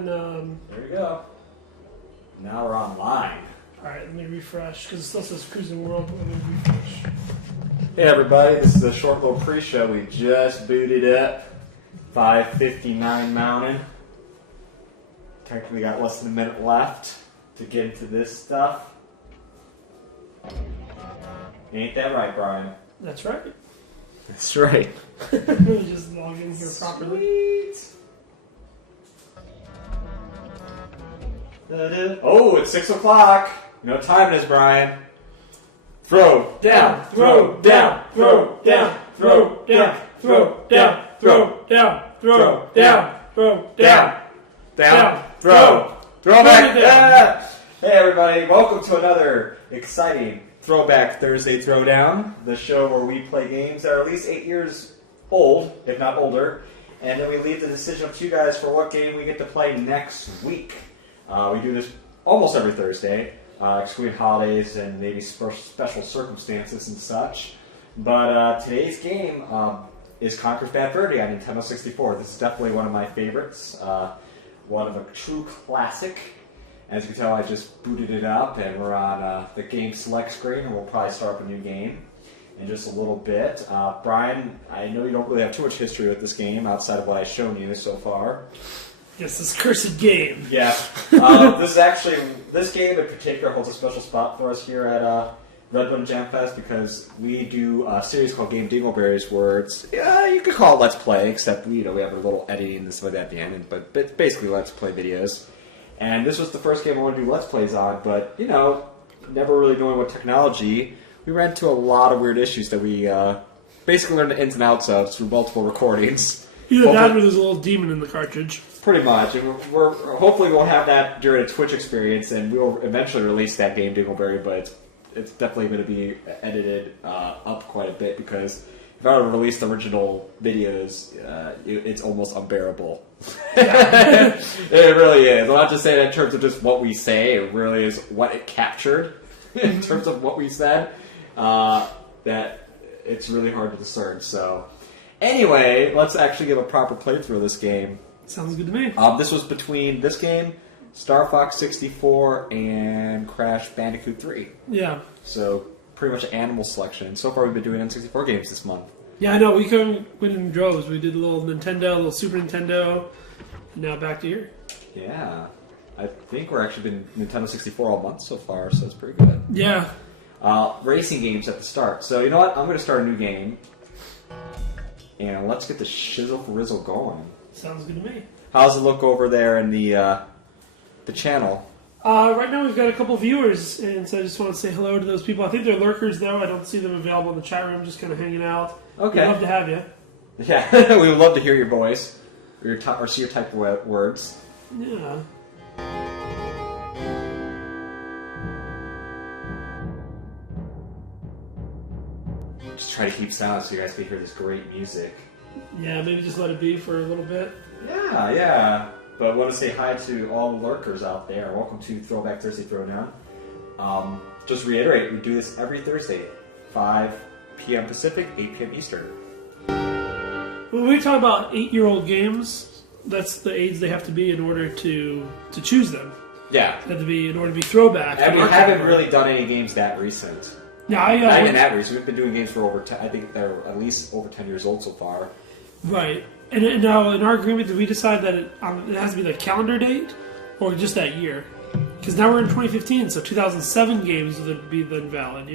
And, there you go. Now we're online. Alright, let me refresh, because it still says Cruising World, but let me refresh. Hey everybody, this is a short little pre-show. We just booted up 5:59 Mountain. Technically got less than a minute left to get into this stuff. Ain't that right, Brian? That's right. That's right. Let me just log in here properly. Sweet. Oh, it's 6 o'clock. You know what time it is, Brian. Throw down, throw down, throw down, throw down, throw down, throw down, throw down, throw down, down, throw, throwback. Yeah. Hey everybody, welcome to another exciting Throwback Thursday Throwdown, the show where we play games that are at least 8 years old, if not older, and then we leave the decision up to you guys for what game we get to play next week. We do this almost every Thursday, excluding holidays and maybe special circumstances and such. But today's game is Conker's Bad Birdie on Nintendo 64. This is definitely one of my favorites, one of a true classic. As you can tell, I just booted it up, and we're on the game select screen, and we'll probably start up a new game in just a little bit. Brian, I know you don't really have too much history with this game outside of what I've shown you so far. Yes, this cursed game. Yeah. This game in particular holds a special spot for us here at Redwood Jam Fest because we do a series called Game Dingleberries where it's, you could call it Let's Play, except we have a little editing and stuff like that at the end, but it's basically Let's Play videos. And this was the first game I wanted to do Let's Plays on, but, never really knowing what technology, we ran into a lot of weird issues that we basically learned the ins and outs of through multiple recordings. Either that or there's a little demon in the cartridge. Pretty much. And hopefully we'll have that during a Twitch experience, and we'll eventually release that game, Dingleberry, but it's definitely going to be edited up quite a bit, because if I were to release the original videos, it's almost unbearable. It really is. I'm not just saying in terms of just what we say, it really is what it captured in terms of what we said, that it's really hard to discern. So, anyway, let's actually give a proper playthrough of this game. Sounds good to me. This was between this game, Star Fox 64, and Crash Bandicoot 3. Yeah. So, pretty much animal selection. So far, we've been doing N64 games this month. Yeah, I know. We went in droves. We did a little Nintendo, a little Super Nintendo, and now back to here. Yeah. I think we're actually been Nintendo 64 all month so far, so it's pretty good. Yeah. Racing games at the start. So, you know what? I'm going to start a new game. And let's get the shizzle rizzle going. Sounds good to me. How's it look over there in the channel? Right now we've got a couple viewers, and so I just want to say hello to those people. I think they're lurkers, though. I don't see them available in the chat room, just kind of hanging out. Okay. We'd love to have you. Yeah, we would love to hear your voice, or see your type of words. Yeah. Just try to keep silent so you guys can hear this great music. Yeah, maybe just let it be for a little bit. Yeah. But I want to say hi to all the lurkers out there. Welcome to Throwback Thursday Throwdown. Just reiterate, we do this every Thursday, 5 p.m. Pacific, 8 p.m. Eastern. When we talk about 8-year-old games, that's the age they have to be in order to choose them. Yeah. They have to be in order to be throwback. And we haven't really done any games that recent. Yeah, Not even that recent. We've been doing games for over 10, I think they're at least over 10 years old so far. Right. And now, in our agreement, did we decide that it has to be the calendar date or just that year? Because now we're in 2015, so 2007 games would be then valid,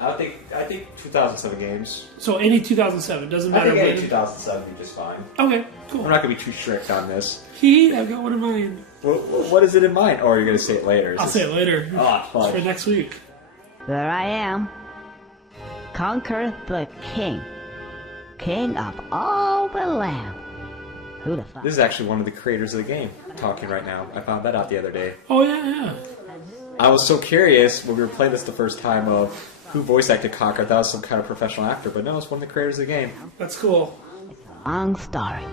I think 2007 games. So any 2007, doesn't matter. I think any 2007 would be just fine. Okay, cool. I'm not going to be too strict on this. I've got one in mind. What is it in mind? Or are you going to say it later? I'll say it later. Oh, fun. It's for next week. There I am. Conker the King. King of all the land. Who the fuck? This is actually one of the creators of the game talking right now. I found that out the other day. Oh, yeah. I was so curious when we were playing this the first time of who voice acted Conker. I thought it was some kind of professional actor, but no, it's one of the creators of the game. That's cool. It's a long story.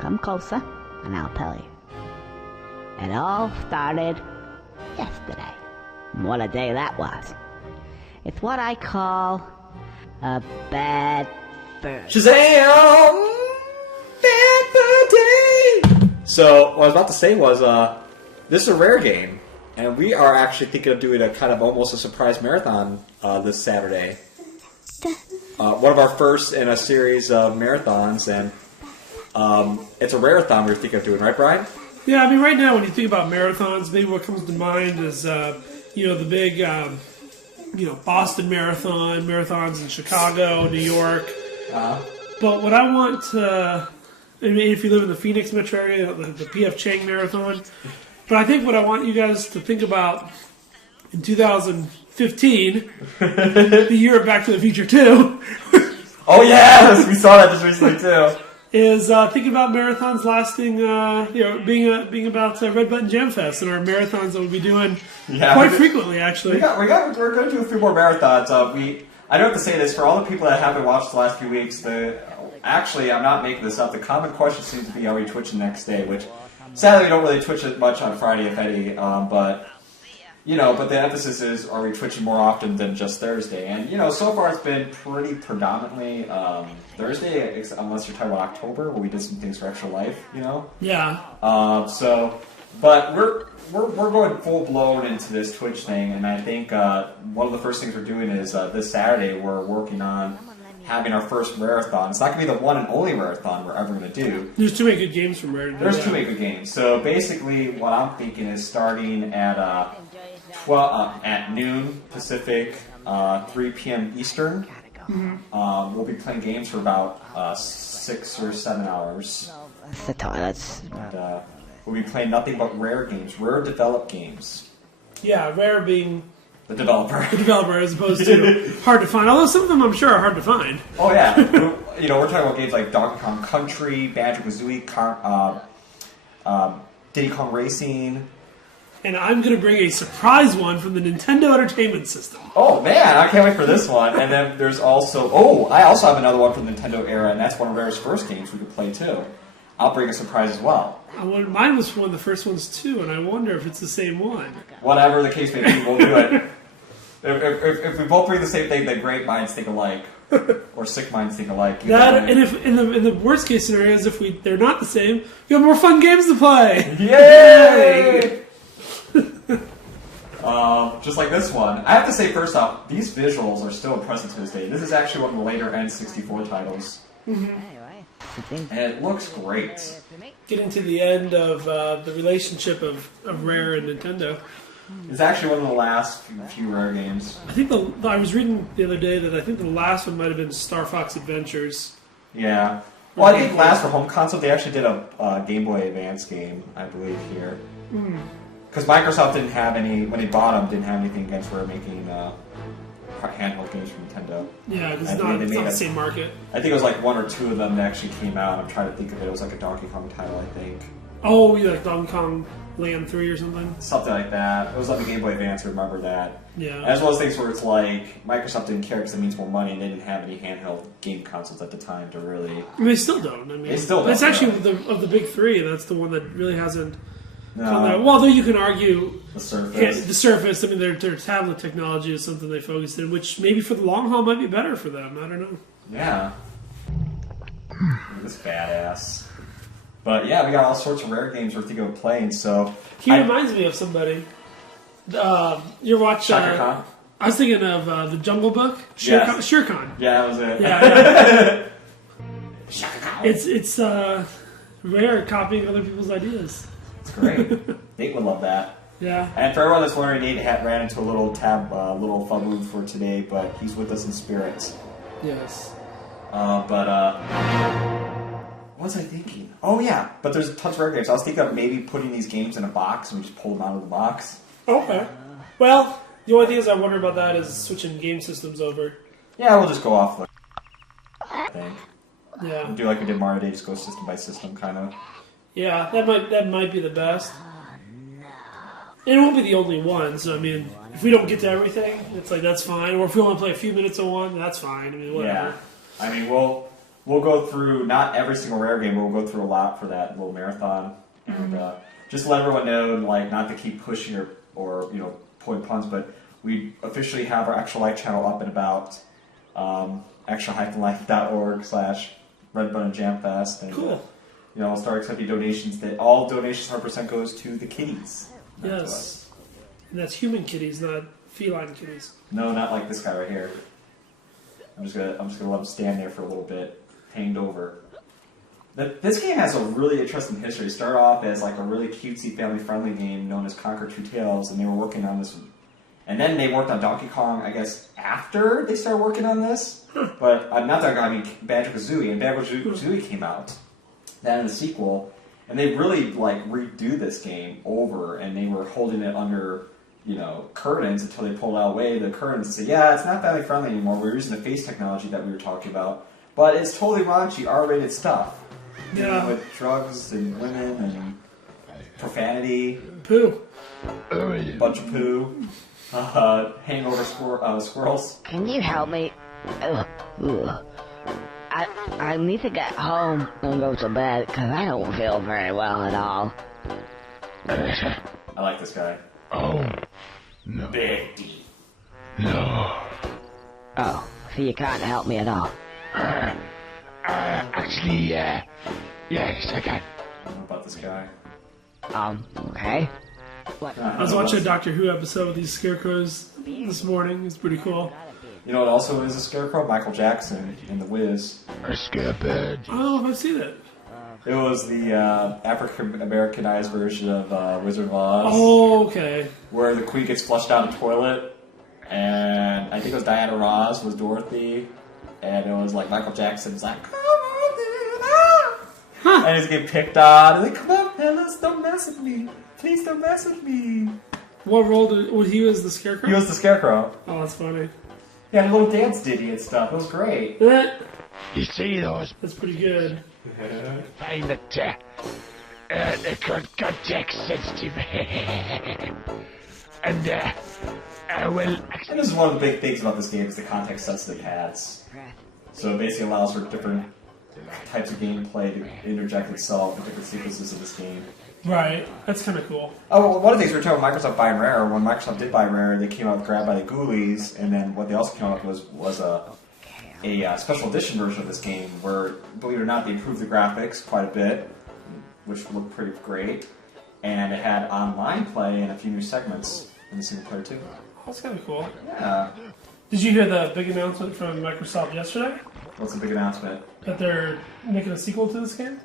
Come closer, and I'll tell you. It all started yesterday. What a day that was. It's what I call a bad bird. Shazam! Bad bird day! So what I was about to say was, this is a rare game, and we are actually thinking of doing a kind of almost a surprise marathon this Saturday. One of our first in a series of marathons, and it's a rare-a-thon we're thinking of doing, right, Brian? Yeah, I mean, right now when you think about marathons, maybe what comes to mind is, the big, Boston Marathon, marathons in Chicago, New York. But what I want to, I mean, if you live in the Phoenix metro area, the P.F. Chang Marathon. But I think what I want you guys to think about in 2015, the year of Back to the Future 2. Oh, yes! We saw that just recently, too. Is think about marathons lasting, being about Red Button Jam Fest and our marathons that we'll be doing quite frequently, actually. We're going to do a few more marathons. I do have to say this, for all the people that haven't watched the last few weeks, actually, I'm not making this up, the common question seems to be, are we twitching the next day? Which, sadly, we don't really twitch it much on Friday, if any, but the emphasis is, are we twitching more often than just Thursday? And, so far it's been pretty predominantly Thursday, unless you're talking about October, where we did some things for Extra Life, Yeah. But we're going full blown into this Twitch thing, and I think one of the first things we're doing is this Saturday we're working on having our first Rare-a-thon. It's not going to be the one and only Rare-a-thon we're ever going to do. There's too many good games from Rare to do There's that. too many good games. So basically what I'm thinking is starting at at noon Pacific, 3 p.m. Eastern. We'll be playing games for about 6 or 7 hours. The toilets. And, we'll be playing nothing but Rare games, Rare developed games. Yeah, Rare being the developer as opposed to hard to find. Although some of them I'm sure are hard to find. Oh yeah, we're talking about games like Donkey Kong Country, Banjo-Kazooie, Diddy Kong Racing. And I'm going to bring a surprise one from the Nintendo Entertainment System. Oh man, I can't wait for this one. And then there's also, I also have another one from the Nintendo era, and that's one of Rare's first games we could play too. I'll bring a surprise as well. Mine was one of the first ones too, and I wonder if it's the same one. Whatever the case may be, we'll do it. If we both bring the same thing, then great minds think alike, or sick minds think alike. And if in the worst case scenario is if they're not the same, we have more fun games to play. Yay! Just like this one. I have to say, first off, these visuals are still impressive to this day. This is actually one of the later N64 titles. And it looks great. Getting to the end of the relationship of Rare and Nintendo. It's actually one of the last few Rare games. I think I was reading the other day that I think the last one might have been Star Fox Adventures. Yeah. Well, I think last for home console, they actually did a Game Boy Advance game, I believe, here. Because Microsoft didn't have any, when they bought them, didn't have anything against Rare making handheld games from Nintendo. Yeah, it's not the same market. I think it was like one or two of them that actually came out. I'm trying to think of it. It was like a Donkey Kong title, I think. Oh, yeah, like Donkey Kong Land 3 or something? Something like that. It was on the Game Boy Advance, I remember that. Yeah. As well as things where it's like, Microsoft didn't care because it means more money, and they didn't have any handheld game consoles at the time to really... I mean, they still don't. I mean, they still don't. It's actually, of the big three, that's the one that really hasn't... No. Well, though you can argue... The Surface. Yeah, the Surface, I mean, their tablet technology is something they focused in, which maybe for the long haul might be better for them. I don't know. Yeah. This badass. But yeah, we got all sorts of Rare games we're thinking of playing, so... He reminds me of somebody. You're watching... Shaka Khan? I was thinking of the Jungle Book. Yes. Shere Khan. Yeah, that was it. Yeah. It's Rare copying other people's ideas. It's great. Nate would love that. Yeah. And for everyone that's wondering, Nate ran into a little fun move for today, but he's with us in spirits. Yes. What was I thinking? Oh yeah, but there's tons of Rare games. I was thinking of maybe putting these games in a box and we just pull them out of the box. Okay. Well, the only thing is I wonder about that is switching game systems over. Yeah, we'll just go off. I think. Yeah. We'll do like we did Mario Day, just go system by system, kind of. Yeah, that might be the best. And it won't be the only one, so I mean, if we don't get to everything, it's like, that's fine. Or if we want to play a few minutes of one, that's fine. I mean, whatever. Yeah. I mean, we'll go through, not every single Rare game, but we'll go through a lot for that little marathon. And just let everyone know, like, not to keep pushing or pulling puns, but we officially have our Extra Life channel up and about, extra-life.org/Red Button Jam Fest. And, cool. I'll start accepting donations. That all donations 100% goes to the kitties. Yes, and that's human kitties, not feline kitties. No, not like this guy right here. I'm just gonna let him stand there for a little bit, hanged over. This game has a really interesting history. It started off as like a really cutesy, family-friendly game known as Conker Two Tails, and they were working on this. And then they worked on Donkey Kong, I guess, after they started working on this. But not Donkey Kong, I mean Banjo-Kazooie, and Banjo-Kazooie came out. Then in the sequel, and they really like redo this game over, and they were holding it under, curtains until they pulled away the curtains and said, yeah, it's not family friendly anymore. We're using the face technology that we were talking about, but it's totally raunchy, R-rated stuff. Yeah, with drugs and women and profanity, poo, bunch of poo, hangover squirrels. Can you help me? I need to get home and go to bed because I don't feel very well at all. I like this guy. Oh, no. Big D. No. Oh, so you can't help me at all? Actually, yes, I can. I don't know about this guy. Okay. What? I was watching a Doctor Who episode with these scarecrows this morning. It's pretty cool. You know what also is a scarecrow? Michael Jackson in The Wiz. A scarebird. I don't know if I've seen it. It was the African Americanized version of Wizard of Oz. Oh, okay. Where the queen gets flushed down a toilet, and I think it was Diana Ross was Dorothy, and it was like Michael Jackson's like, come on, dude, and he's getting picked on, and like, come on, fellas, don't mess with me. Please don't mess with me. What role did he was the scarecrow? He was the scarecrow. Oh, that's funny. Yeah, a little dance ditty and stuff. It was great. You see those? That's pretty good. Find that they're context sensitive. And well, And this is one of the big things about this game is the context sensitive pads. So it basically allows for different types of gameplay to interject itself in different sequences of this game. Right. That's kind of cool. Oh, well, one of the things we were talking about Microsoft buying Rare. When Microsoft did buy Rare, they came out with Grabbed by the Ghoulies, and then what they also came out with was a special edition version of this game where, believe it or not, they improved the graphics quite a bit, which looked pretty great, and it had online play and a few new segments in the single player too. That's kind of cool. Yeah. Did you hear the big announcement from Microsoft yesterday? What's the big announcement? That they're making a sequel to this game?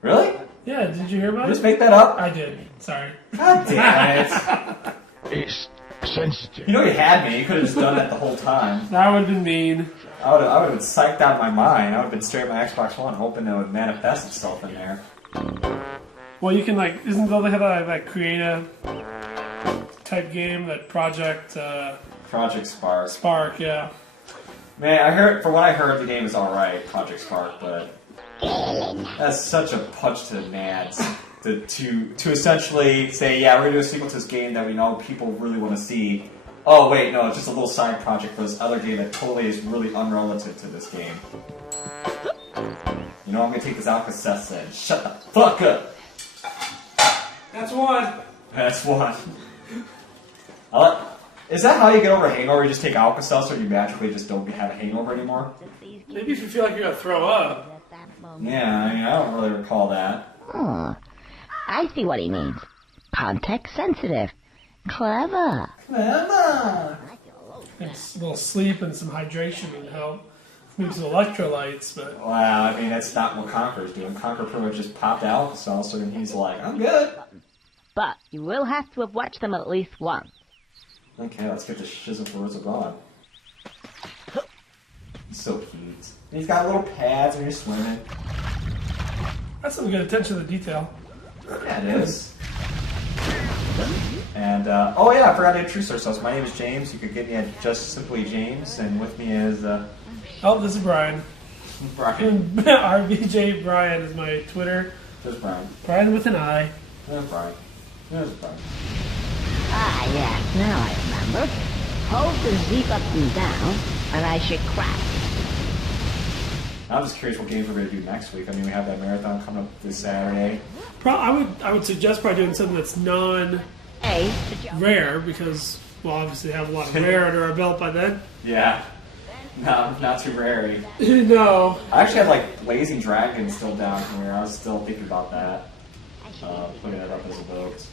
Really? Yeah, did you hear about Just it? make that up? I did. Sorry. God damn it. it's sensitive. You know you had me. You could have just done that the whole time. That would have been mean. I would have been psyched out of my mind. I would have been staring at my Xbox One hoping it would manifest itself in there. Well, you can, like, don't they have that creative type game, that Project Spark. Spark, yeah. Man, from what I heard, the game is alright, Project Spark, but that's such a punch to the nads. To essentially say, yeah, we're going to do a sequel to this game that we know people really want to see. Oh, wait, no, it's just a little side project for this other game that totally is really unrelative to this game. You know, I'm going to take this Alka-Seltzer and shut the fuck up. That's one. That's one. Is that how you get over a hangover? You just take Alka-Seltzer and you magically just don't have a hangover anymore? Maybe if you feel like you're going to throw up. Yeah, I mean, I don't really recall that. Oh, I see what he means. Context sensitive. Clever. Clever! And a little sleep and some hydration would help. Maybe some electrolytes, but... Wow, I mean, that's not what Conker's doing. Conker pretty much just popped Alka-Seltzer and he's like, I'm good. But you will have to have watched them at least once. Okay, let's get the shizzle for Wizard of Oz. He's so cute. And he's got little pads when you're swimming. That's some good attention to detail. Yeah, it is. And, oh yeah, I forgot to introduce ourselves. My name is James. You could get me at Just Simply James, and with me is, Oh, this is Brian. Brian. RBJ Brian is my Twitter. There's Brian. Brian with an I. There's Brian. There's Brian. Ah, yes, now I remember. Hold the zip up and down, and I should crack. I'm just curious what games we're going to do next week. I mean, we have that marathon coming up this Saturday. I would suggest probably doing something that's non-rare, Hey, because we'll obviously have a lot of rare under our belt by then. Yeah. Not too very. No. I actually have like Blazing Dragon still down here. I was still thinking about that. Putting it up as a vote.